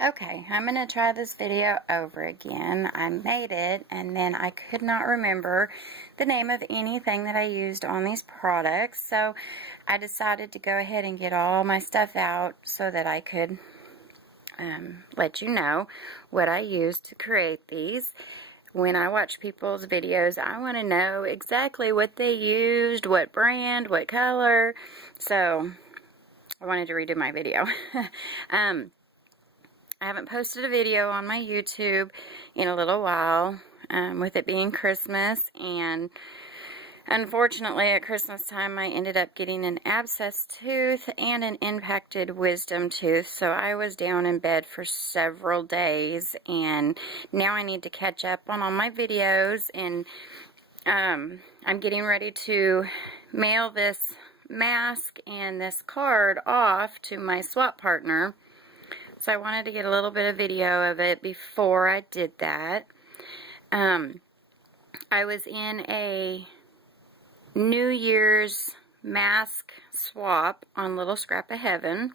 Okay, I'm going to try this video over again. I made it and then I could not remember the name of anything that I used on these products, so I decided to go ahead and get all my stuff out so that I could let you know what I used to create these. When I watch people's videos, I want to know exactly what they used, what brand, what color, so I wanted to redo my video. I haven't posted a video on my YouTube in a little while, with it being Christmas, and unfortunately at Christmas time I ended up getting an abscess tooth and an impacted wisdom tooth, so I was down in bed for several days, and now I need to catch up on all my videos, and I'm getting ready to mail this mask and this card off to my swap partner. So I wanted to get a little bit of video of it before I did that. I was in a New Year's mask swap on Little Scrap of Heaven.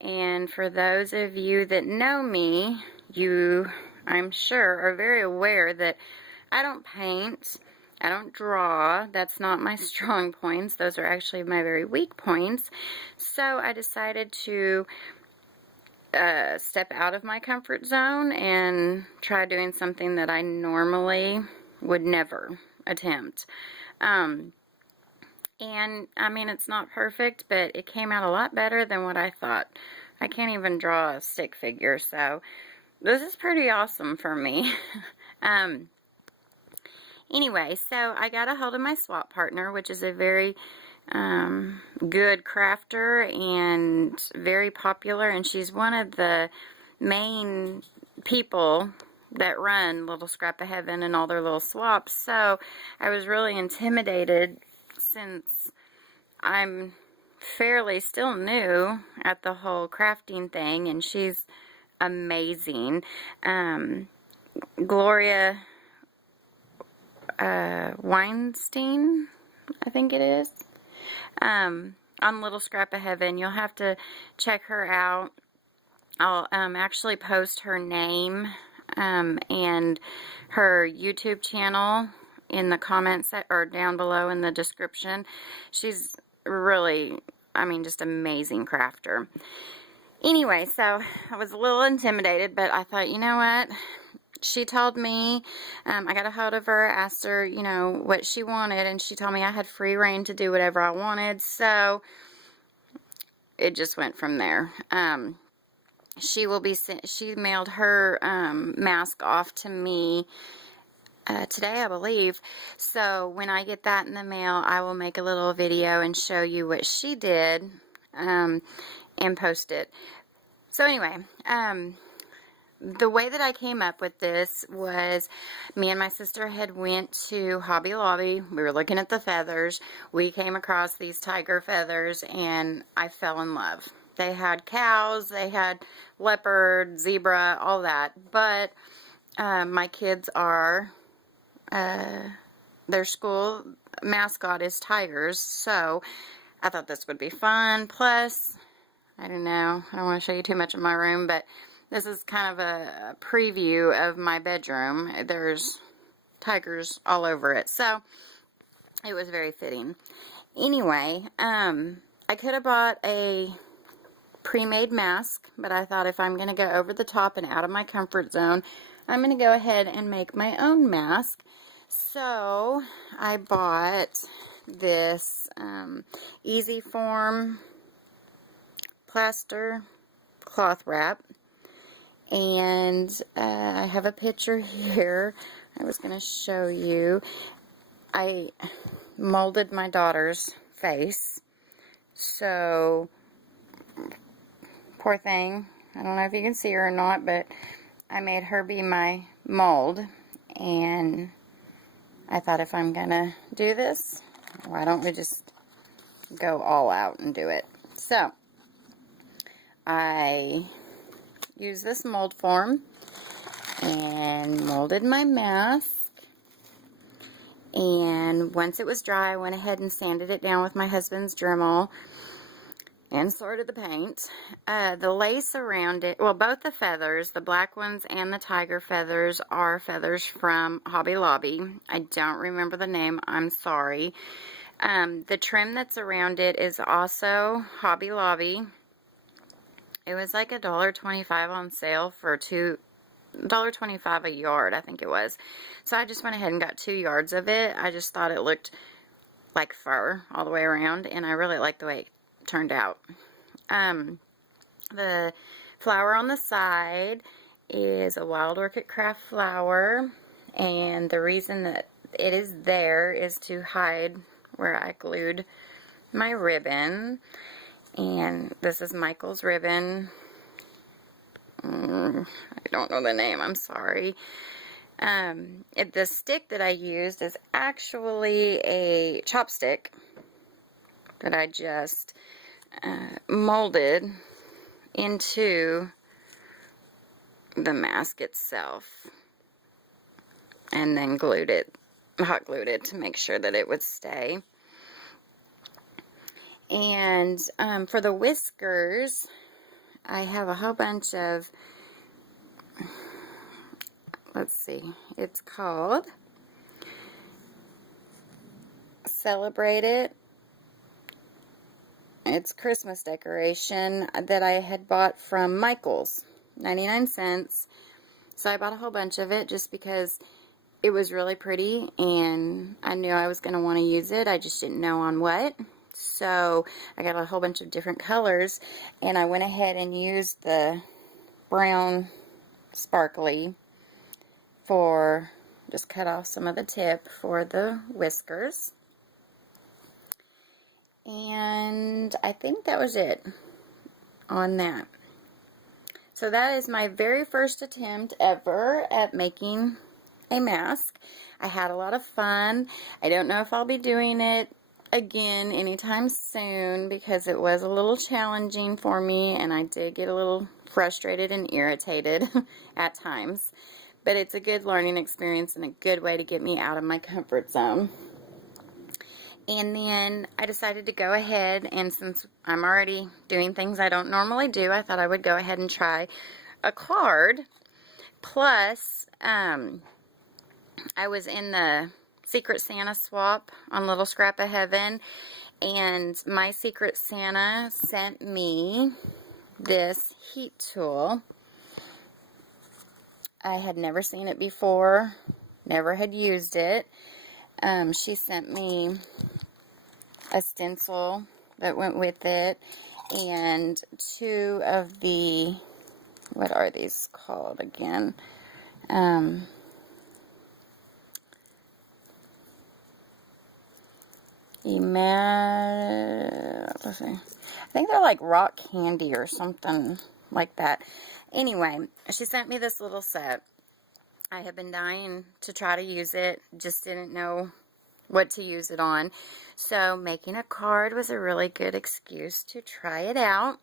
And for those of you that know me, you, I'm sure, are very aware that I don't paint, I don't draw. That's not my strong points. Those are actually my very weak points. So I decided to step out of my comfort zone and try doing something that I normally would never attempt. And I mean, it's not perfect, but it came out a lot better than what I thought. I can't even draw a stick figure, so this is pretty awesome for me. Anyway, so I got a hold of my swap partner, which is a very good crafter and very popular, and she's one of the main people that run Little Scrap of Heaven and all their little swaps. So I was really intimidated, since I'm fairly still new at the whole crafting thing, and she's amazing. Gloria Weinstein, I think it is, on Little Scrap of Heaven. You'll have to check her out. I'll actually post her name and her YouTube channel in the comments or down below in the description. She's really, I mean, just amazing crafter. Anyway, so I was a little intimidated, but I thought, you know what? She told me, I got a hold of her, asked her, you know, what she wanted, and she told me I had free reign to do whatever I wanted, so it just went from there. She mailed her mask off to me today, I believe, so when I get that in the mail, I will make a little video and show you what she did, and post it. So anyway, the way that I came up with this was, me and my sister had went to Hobby Lobby. We were looking at the feathers. We came across these tiger feathers, and I fell in love. They had cows, they had leopard, zebra, all that. But my kids are, their school mascot is tigers, so I thought this would be fun. Plus, I don't know, I don't want to show you too much of my room, but this is kind of a preview of my bedroom. There's tigers all over it, so it was very fitting. Anyway, I could have bought a pre-made mask, but I thought if I'm going to go over the top and out of my comfort zone, I'm going to go ahead and make my own mask. So I bought this Easy Form plaster cloth wrap. And I have a picture here. I was going to show you. I molded my daughter's face. So, poor thing. I don't know if you can see her or not, but I made her be my mold. And I thought, if I'm going to do this, why don't we just go all out and do it. So, I use this mold form and molded my mask, and once it was dry I went ahead and sanded it down with my husband's Dremel, and sorted the paint. The lace around it, well, both the feathers, the black ones and the tiger feathers, are feathers from Hobby Lobby. I don't remember the name, I'm sorry. The trim that's around it is also Hobby Lobby. It was like $1.25 on sale for $1.25 a yard, I think it was. So I just went ahead and got 2 yards of it. I just thought it looked like fur all the way around, and I really liked the way it turned out. The flower on the side is a Wild Orchid Craft flower, and the reason that it is there is to hide where I glued my ribbon. And this is Michael's ribbon. I don't know the name, I'm sorry. The stick that I used is actually a chopstick that I just molded into the mask itself and then hot glued it to make sure that it would stay. And for the whiskers, I have a whole bunch of, let's see, it's called Celebrate It. It's Christmas decoration that I had bought from Michael's, 99 cents. So I bought a whole bunch of it just because it was really pretty and I knew I was going to want to use it. I just didn't know on what. So I got a whole bunch of different colors, and I went ahead and used the brown sparkly for, just cut off some of the tip for the whiskers. And I think that was it on that. So that is my very first attempt ever at making a mask. I had a lot of fun. I don't know if I'll be doing it again anytime soon because it was a little challenging for me and I did get a little frustrated and irritated at times, but it's a good learning experience and a good way to get me out of my comfort zone. And then I decided to go ahead, and since I'm already doing things I don't normally do, I thought I would go ahead and try a card. Plus I was in the Secret Santa swap on Little Scrap of Heaven, and my Secret Santa sent me this heat tool. I had never seen it before, never had used it. She sent me a stencil that went with it, and 2 of the, what are these called again? Let's see. I think they're like rock candy or something like that. Anyway, she sent me this little set. I have been dying to try to use it, just didn't know what to use it on. So making a card was a really good excuse to try it out.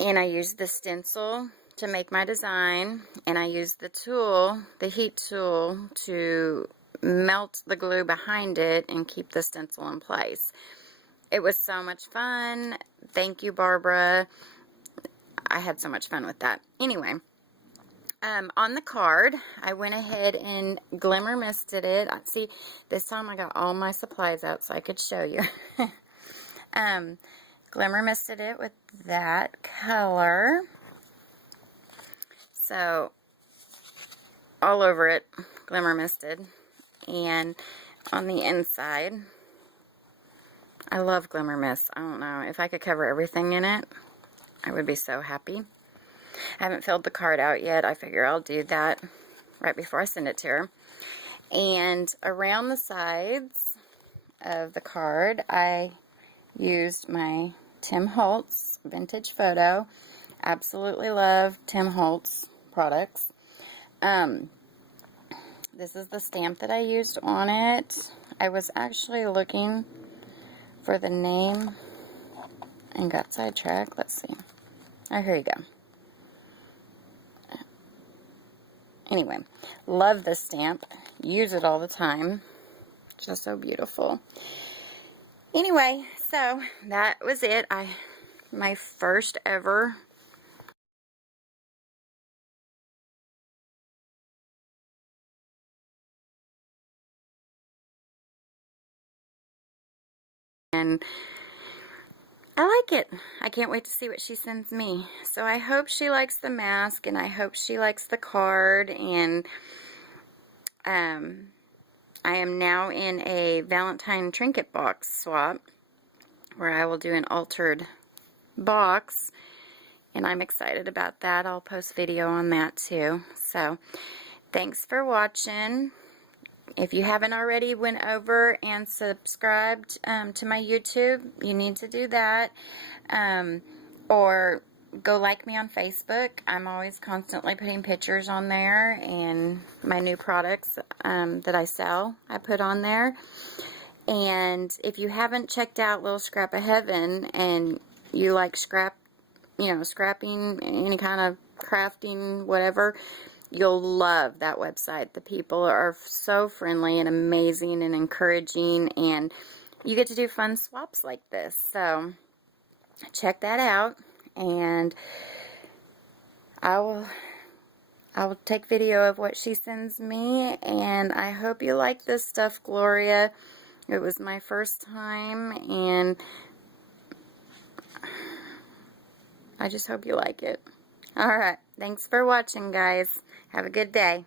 And I used the stencil to make my design, and I used the tool, the heat tool, to melt the glue behind it and keep the stencil in place. It was so much fun. Thank you, Barbara. I had so much fun with that. Anyway, on the card, I went ahead and glimmer misted it. See, this time I got all my supplies out so I could show you. Glimmer misted it with that color. So, all over it, glimmer misted. And on the inside, I love glimmer mist. I don't know, if I could cover everything in it, I would be so happy. I haven't filled the card out yet. I figure I'll do that right before I send it to her. And around the sides of the card, I used my Tim Holtz vintage photo. Absolutely love Tim Holtz products. This is the stamp that I used on it. I was actually looking for the name and got sidetracked. Let's see. Oh, here you go. Anyway, love this stamp. Use it all the time. Just so beautiful. Anyway, so that was it. I My first ever and I like it. I can't wait to see what she sends me. So I hope she likes the mask, and I hope she likes the card, and I am now in a Valentine trinket box swap where I will do an altered box, and I'm excited about that. I'll post video on that too. So thanks for watching. If you haven't already went over and subscribed to my YouTube, you need to do that. Or go like me on Facebook. I'm always constantly putting pictures on there, and my new products that I sell, I put on there. And if you haven't checked out Little Scrap of Heaven and you like scrapping, any kind of crafting, whatever, you'll love that website. The people are so friendly and amazing and encouraging, and you get to do fun swaps like this. So check that out, and I will take video of what she sends me, and I hope you like this stuff, Gloria. It was my first time, and I just hope you like it. Alright, thanks for watching, guys. Have a good day.